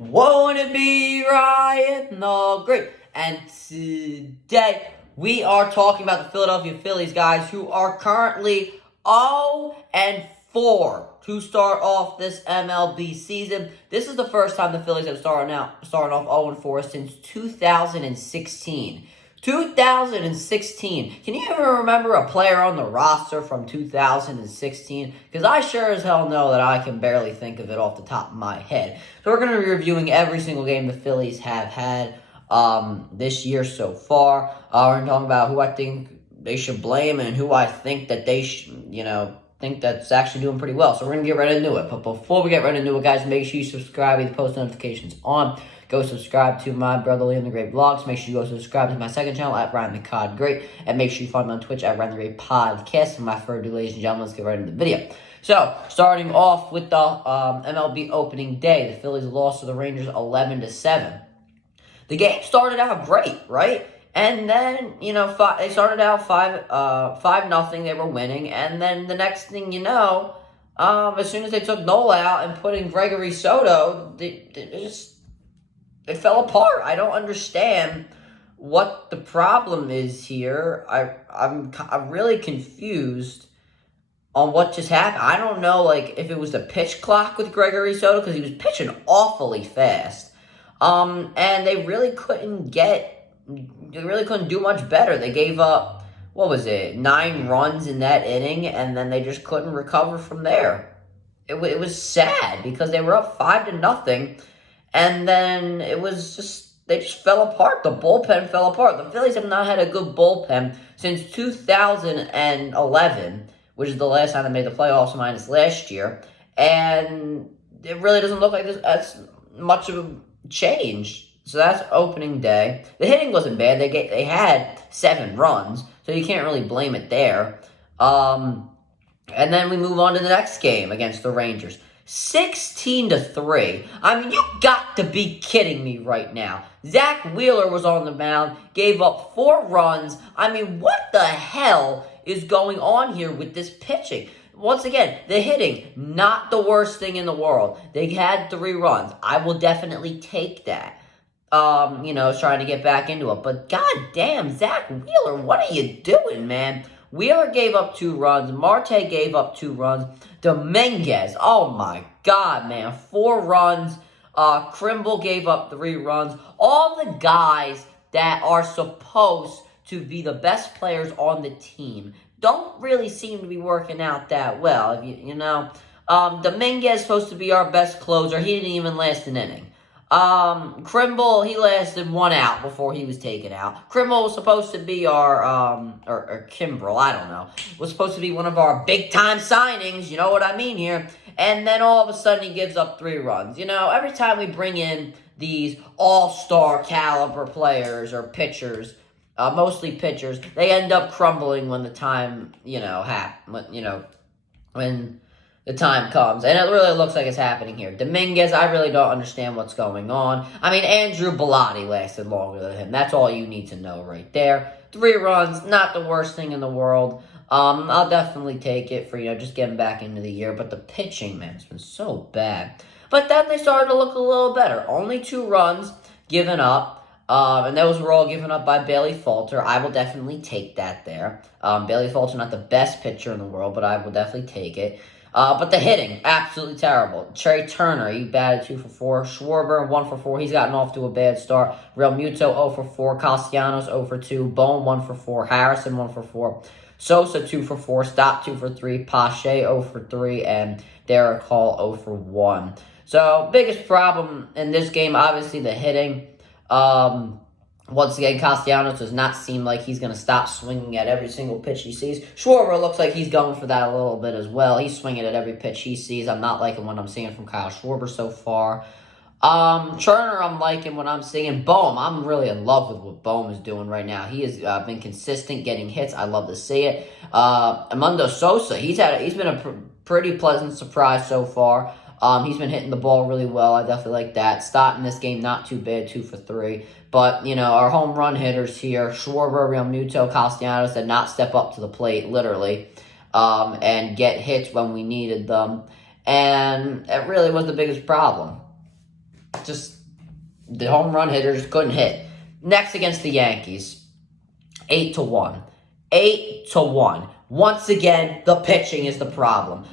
Won't it be Ryan the Great? And today we are talking about the Philadelphia Phillies, guys, who are currently 0-4 to start off this MLB season. This is the first time the Phillies have started off 0-4 since 2016. 2016. Can you even remember a player on the roster from 2016? Because I sure as hell know that I can barely think of it off the top of my head. So we're going to be reviewing every single game the Phillies have had this year so far. We're going to talk about who I think they should blame and who I think that they should, think that's actually doing pretty well. So we're going to get right into it. But before we get right into it, guys, make sure you subscribe with the post notifications on. Go subscribe to my brother Liam the Great Vlogs. Make sure you go subscribe to my second channel at Ryan the Cod Great. And make sure you follow me on Twitch at Ryan the Great Podcast. And my further, ladies and gentlemen, let's get right into the video. So, starting off with the MLB opening day, the Phillies lost to the Rangers 11-7. The game started out great, right? And then, they started out 5-0. They were winning. And then the next thing you know, as soon as they took Nola out and put in Gregory Soto, it fell apart. I don't understand what the problem is here. I'm really confused on what just happened. I don't know, if it was the pitch clock with Gregory Soto, because he was pitching awfully fast. And they really couldn't do much better. They gave up, 9 runs in that inning, and then they just couldn't recover from there. It was sad because they were up 5-0. And then they just fell apart. The bullpen fell apart. The Phillies have not had a good bullpen since 2011, which is the last time they made the playoffs minus last year. And it really doesn't look like that's much of a change. So that's opening day. The hitting wasn't bad. They had 7 runs, so you can't really blame it there. And then we move on to the next game against the Rangers. 16-3. I mean, you got to be kidding me right now. Zach Wheeler was on the mound, gave up 4 runs. I mean, what the hell is going on here with this pitching? Once again, the hitting, not the worst thing in the world. They had 3 runs. I will definitely take that. Trying to get back into it. But goddamn, Zach Wheeler, what are you doing, man? Wheeler gave up 2 runs. Marte gave up 2 runs. Dominguez, oh my God, man, 4 runs. Krimble gave up 3 runs. All the guys that are supposed to be the best players on the team don't really seem to be working out that well. Dominguez is supposed to be our best closer. He didn't even last an inning. Krimble, he lasted 1 out before he was taken out. Krimble was supposed to be our, or Kimbrel, I don't know, was supposed to be one of our big-time signings, you know what I mean here, and then all of a sudden he gives up 3 runs. Every time we bring in these all-star caliber players or pitchers, mostly pitchers, they end up crumbling when the time, when the time comes. And it really looks like it's happening here. Dominguez, I really don't understand what's going on. I mean, Andrew Bellotti lasted longer than him. That's all you need to know right there. 3 runs, not the worst thing in the world. I'll definitely take it for, just getting back into the year. But the pitching, man, it's been so bad. But then they started to look a little better. Only 2 runs given up. And those were all given up by Bailey Falter. I will definitely take that there. Bailey Falter, not the best pitcher in the world, but I will definitely take it. But the hitting, absolutely terrible. Trey Turner, he batted 2 for 4. Schwarber, 1 for 4. He's gotten off to a bad start. Real Muto, 0 for 4. Castellanos, 0 for 2. Bone, 1 for 4. Harrison, 1 for 4. Sosa, 2 for 4. Stott, 2 for 3. Pache, 0 for 3. And Derek Hall, 0 for 1. So, biggest problem in this game, obviously, the hitting. Once again, Castellanos does not seem like he's going to stop swinging at every single pitch he sees. Schwarber looks like he's going for that a little bit as well. He's swinging at every pitch he sees. I'm not liking what I'm seeing from Kyle Schwarber so far. Turner, I'm liking what I'm seeing. Bohm, I'm really in love with what Bohm is doing right now. He has been consistent getting hits. I love to see it. Armando Sosa, he's been a pretty pleasant surprise so far. He's been hitting the ball really well. I definitely like that. Stott in this game, not too bad, 2 for 3. But, our home run hitters here, Schwarber, Real Muto, Castellanos, did not step up to the plate, literally, and get hits when we needed them. And it really was the biggest problem. Just the home run hitters couldn't hit. Next against the Yankees, 8-1. 8-1. Once again, the pitching is the problem.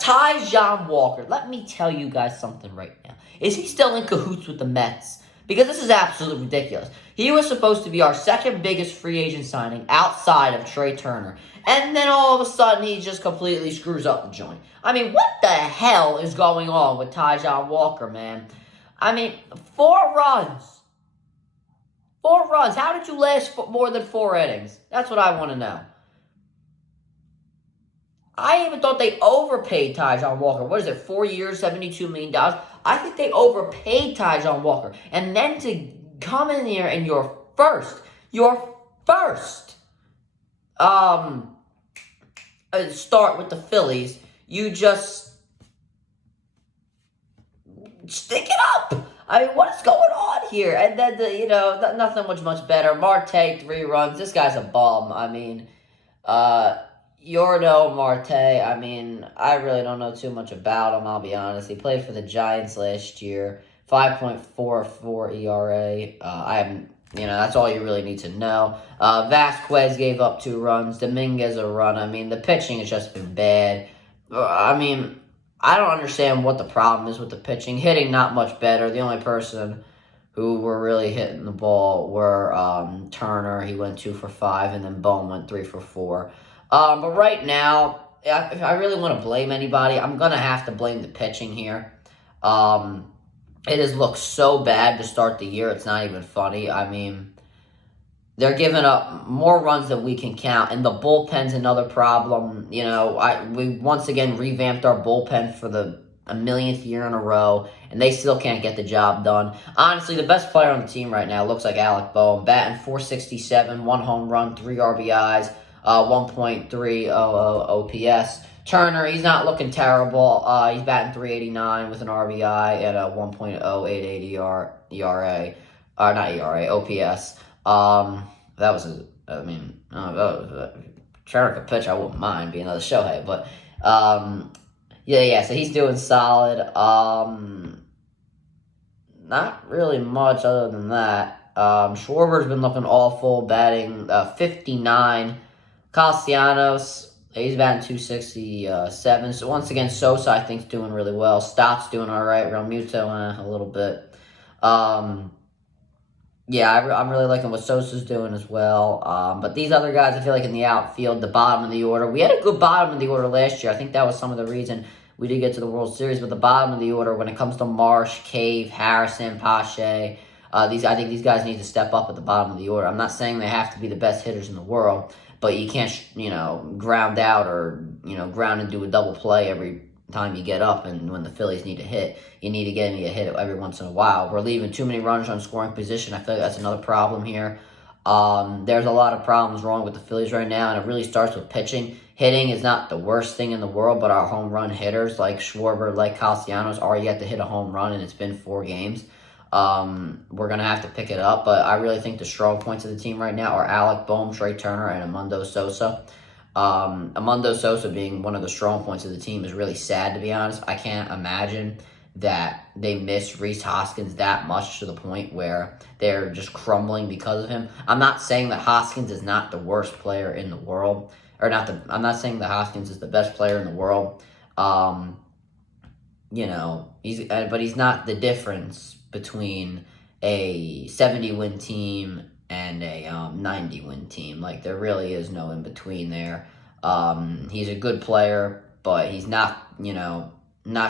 Ty Walker, let me tell you guys something right now. Is he still in cahoots with the Mets? Because this is absolutely ridiculous. He was supposed to be our second biggest free agent signing outside of Trey Turner. And then all of a sudden, he just completely screws up the joint. I mean, what the hell is going on with Ty Walker, man? I mean, 4 runs. 4 runs. How did you last for more than 4 innings? That's what I want to know. I even thought they overpaid Ty Walker. What is it, 4 years, $72 million? I think they overpaid Ty Walker. And then to come in here and your first start with the Phillies, you just stick it up. I mean, what is going on here? And then, nothing was much better. Marte, 3 runs. This guy's a bum. I mean, Yordo Marte, I mean, I really don't know too much about him, I'll be honest. He played for the Giants last year, 5.44 ERA. That's all you really need to know. Vasquez gave up 2 runs. Dominguez a run. I mean, the pitching has just been bad. I don't understand what the problem is with the pitching. Hitting, not much better. The only person who were really hitting the ball were Turner. He went 2 for 5, and then Bone went 3 for 4. But right now, if I really want to blame anybody, I'm going to have to blame the pitching here. It has looked so bad to start the year, it's not even funny. I mean, they're giving up more runs than we can count, and the bullpen's another problem. We once again revamped our bullpen for the 1,000,000th year in a row, and they still can't get the job done. Honestly, the best player on the team right now looks like Alec Boehm, batting .467, 1 home run, 3 RBIs, 1.30 OPS. Turner, he's not looking terrible. He's batting .389 with an RBI and a 1.088 ERA. Not ERA, OPS. That was Turner could pitch, I wouldn't mind being another Shohei, but, so he's doing solid. Not really much other than that. Schwarber's been looking awful, batting 59. Castellanos, he's batting .267. So once again, Sosa, I think, is doing really well. Stott's doing all right. Realmuto, a little bit. I'm really liking what Sosa's doing as well. But these other guys, I feel like in the outfield, the bottom of the order. We had a good bottom of the order last year. I think that was some of the reason we did get to the World Series. But the bottom of the order, when it comes to Marsh, Cave, Harrison, Pache, I think these guys need to step up at the bottom of the order. I'm not saying they have to be the best hitters in the world, but you can't, ground out or, ground and do a double play every time you get up. And when the Phillies need to hit, you need to get me a hit every once in a while. We're leaving too many runners on scoring position. I feel like that's another problem here. There's a lot of problems wrong with the Phillies right now, and it really starts with pitching. Hitting is not the worst thing in the world, but our home run hitters like Schwarber, like Castellanos, are yet to hit a home run, and it's been 4 games. We're going to have to pick it up, but I really think the strong points of the team right now are Alec Boehm, Trey Turner, and Amundo Sosa. Amundo Sosa being one of the strong points of the team is really sad, to be honest. I can't imagine that they miss Rhys Hoskins that much to the point where they're just crumbling because of him. I'm not saying that Hoskins is not the worst player in the world, I'm not saying that Hoskins is the best player in the world. But he's not the difference between a 70-win team and a 90-win team. Like, there really is no in-between there. He's a good player, but he's not,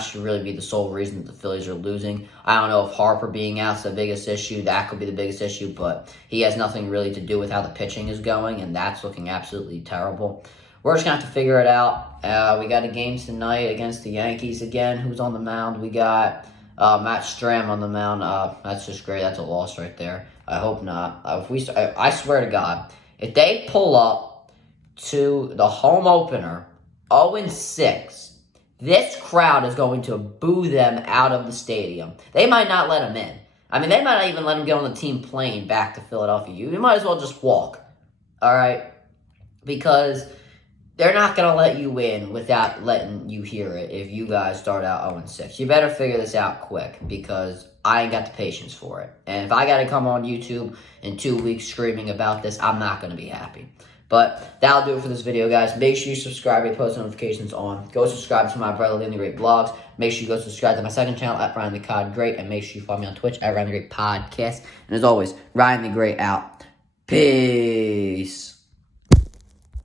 should really be the sole reason that the Phillies are losing. I don't know if Harper being out's the biggest issue. That could be the biggest issue, but he has nothing really to do with how the pitching is going, and that's looking absolutely terrible. We're just going to have to figure it out. We got a game tonight against the Yankees again. Who's on the mound? We got Matt Strahm on the mound. That's just great. That's a loss right there. I hope not. I swear to God, if they pull up to the home opener 0-6, this crowd is going to boo them out of the stadium. They might not let them in. I mean, they might not even let them get on the team plane back to Philadelphia. You might as well just walk. All right? Because they're not going to let you in without letting you hear it if you guys start out 0-6. You better figure this out quick, because I ain't got the patience for it. And if I got to come on YouTube in 2 weeks screaming about this, I'm not going to be happy. But that'll do it for this video, guys. Make sure you subscribe and post notifications on. Go subscribe to my Brother Leon the Great blogs. Make sure you go subscribe to my second channel at Ryan the Cod Great. And make sure you follow me on Twitch at Ryan the Great Podcast. And as always, Ryan the Great out. Peace.